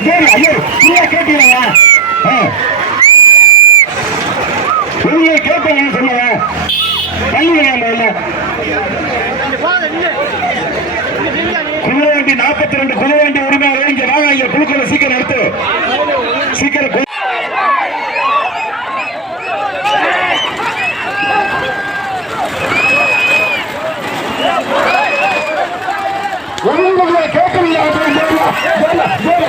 கேட்கறீங்க ஜோரியா நீங்க கேட்டீங்களா நீங்க முதல்ல நாற்பத்தி ரெண்டு குதிரவண்டி உரிமையாளர் இங்க வாங்க இங்க குழுக்களை சீக்கிரம் எடுத்து. சீக்கிரம் உங்களுக்கு கேட்கறீங்க ஜோரியா ஜோரியா ஜோரியா